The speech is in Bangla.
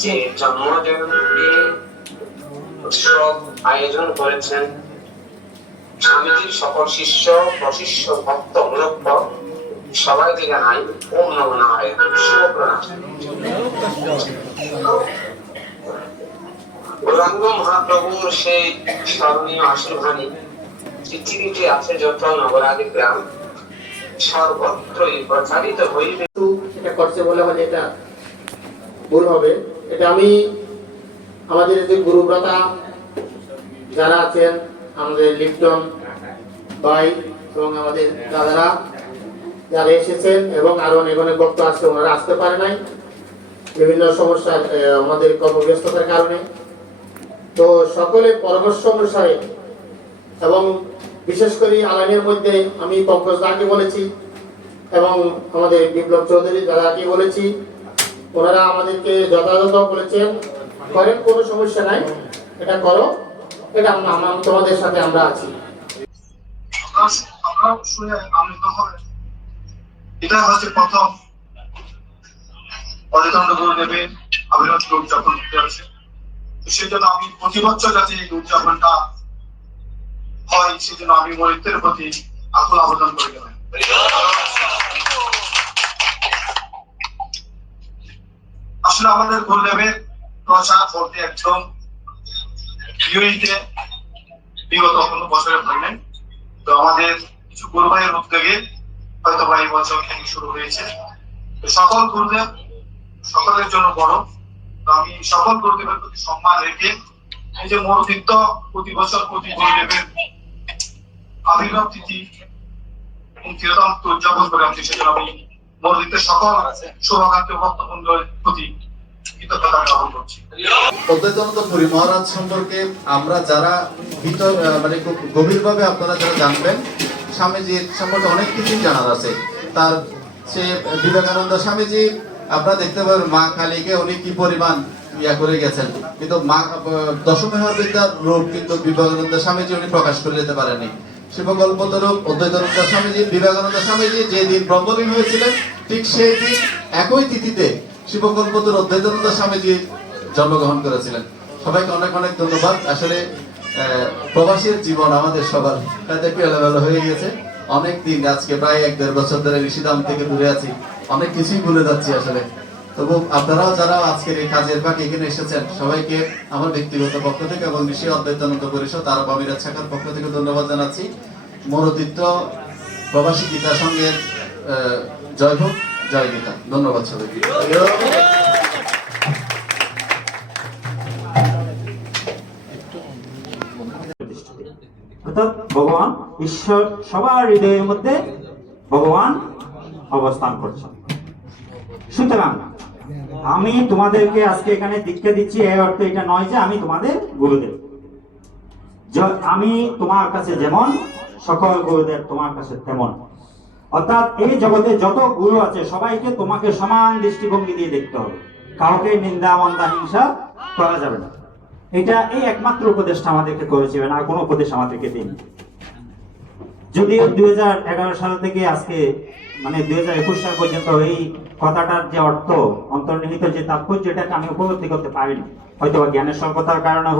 যে জন্মজয়ন্তী উৎসব আয়োজন করেছেন স্বামীজির সকল শিষ্য প্রশিষ্য ভক্ত অনুরক্ত সবাইকে জানাই ওম নমঃ নারায়ণ শুভ প্রণাম। গৌরাঙ্গ মহাপ্রভুর সেই স্মরণীয় আশীর্বাণী পৃথিবীতে আছে যত নগরাদি গ্রাম সর্বত্রই প্রচারিত হইবে। এটা করছে বলে হলে এটা ভুল হবে। এটা আমি আমাদের যে গুরুব্রতা যারা আছেন, আমাদের লিপ্টন ভাই এবং আমাদের দাদারা যারা এসেছেন এবং আরো অনেক ভক্ত আসছে, ওনারা আসতে পারে নাই বিভিন্ন সমস্যার আমাদের কর্মব্যস্ততার কারণে। তো সকলে পরামর্শ অনুসারে এবং বিশেষ করে আলানের মধ্যে আমি পঙ্কজ দাকে বলেছি এবং আমাদের বিপ্লব চৌধুরী দাদাকে বলেছি, ওনারা আমাদেরকে যথাযথ বলেছেন করেন, কোনো সমস্যা নাই, এটা করো, এটা তোমাদের সাথে আমরা আছি। এটা হচ্ছে প্রথম অধিদণ্ড গুরুদেবের আবির্ভাব উদযাপন করতে আছে। সেজন্য আমি প্রতি বছর যাতে এই উদযাপনটা হয় সেজন্য আমি মরিতের প্রতি আকুল আবেদন করে গেলাম। আসলে আমাদের গুরুদেবের প্রচার বলতে একদম বিগত কোনো বছরে হয় নাই। তো আমাদের কিছু গুরু ভাইয়ের উদ্যোগে হয়তো বা এই বছর থেকে শুরু হয়েছে। সকল গুরুদেব সকলের জন্য বড়। তো আমি সকল গুরুদেবের প্রতি সম্মান রেখে এই যে মনোতীর্থ প্রতি বছর প্রতি গুরুদেবের আবির্ভাব তিথি উদযাপন করে আসছি, সেজন্য আমি মনোতীর্থের সকল শুভাকাঙ্ক্ষী ভক্তবৃন্দের প্রতি কৃতজ্ঞতা জ্ঞাপন করছি। অদ্বৈতানন্দ পুরী মহারাজ সম্পর্কে আমরা যারা মানে খুব গভীরভাবে আপনারা যারা জানবেন, স্বামীজির সম্পর্কে অনেক কিছুই জানার আছে। তার সে বিবেকানন্দ স্বামীজি আপনারা দেখতে পাবেন মা কালীকে উনি কি পরিমাণ ইয়া করে গেছেন, কিন্তু মা দশমেহর বিদ্যার রূপ কিন্তু বিবেকানন্দ স্বামীজি উনি প্রকাশ করে যেতে পারেননি। শিবকল্পতরূপ অদ্বৈতানন্দ স্বামীজি, বিবেকানন্দ স্বামীজি যে দিন ব্রহ্মলীন হয়েছিলেন ঠিক সেই দিন একই তিথিতে শিবকল্পতরূপ অদ্বৈতানন্দ স্বামীজি জন্মগ্রহণ করেছিলেন। সবাইকে অনেক অনেক ধন্যবাদ। আসলে প্রবাসীর জীবন আমাদের সবার তাতে এলোমেলো হয়ে গেছে অনেক দিন, আজকে প্রায় 1-1.5 বছর ধরে ঋষিধাম থেকে দূরে আছি, অনেক কিছুই ভুলে যাচ্ছি আসলে। তবু আপনারাও যারা আজকের এই কাজের ফাঁকে এখানে এসেছেন সবাইকে আমার ব্যক্তিগত পক্ষ থেকে এবং ঋষি অদ্বৈতানন্দ পরিষদ আরব আমিরাত শাখার পক্ষ থেকে ধন্যবাদ জানাচ্ছি। মনোতীর্থ প্রবাসী গীতা সংঘের জয় হোক, জয় গীতা। ধন্যবাদ সবাইকে। অর্থাৎ ভগবান ঈশ্বর সবার হৃদয়ের মধ্যে ভগবান অবস্থান করছেন। সুতরাং আমি তোমাদেরকে আজকে এখানে দীক্ষা দিচ্ছি, এই অর্থে এটা নয় যে আমি তোমাদের গুরুদেব। আমি তোমার কাছে যেমন, সকল গুরুদেব তোমার কাছে তেমন। অর্থাৎ এই জগতে যত গুরু আছে সবাইকে তোমাকে সমান দৃষ্টিভঙ্গি দিয়ে দেখতে হবে, কাউকে নিন্দা মন্দা হিংসা করা যাবে না। এটা এই একমাত্র উপদেশটা আমাদেরকে করেছিলেন, আর কোনো উপদেশ আমাদেরকে দিন। যদিও 2011 সাল থেকে আজকে মানে 2021 সাল পর্যন্ত এই কথাটার যে অর্থ অন্তর্নিহিত যে তাৎপর্য এটাকে আমি উপলব্ধি করতে পারিনি, হয়তো জ্ঞানের স্বল্পতার কারণে।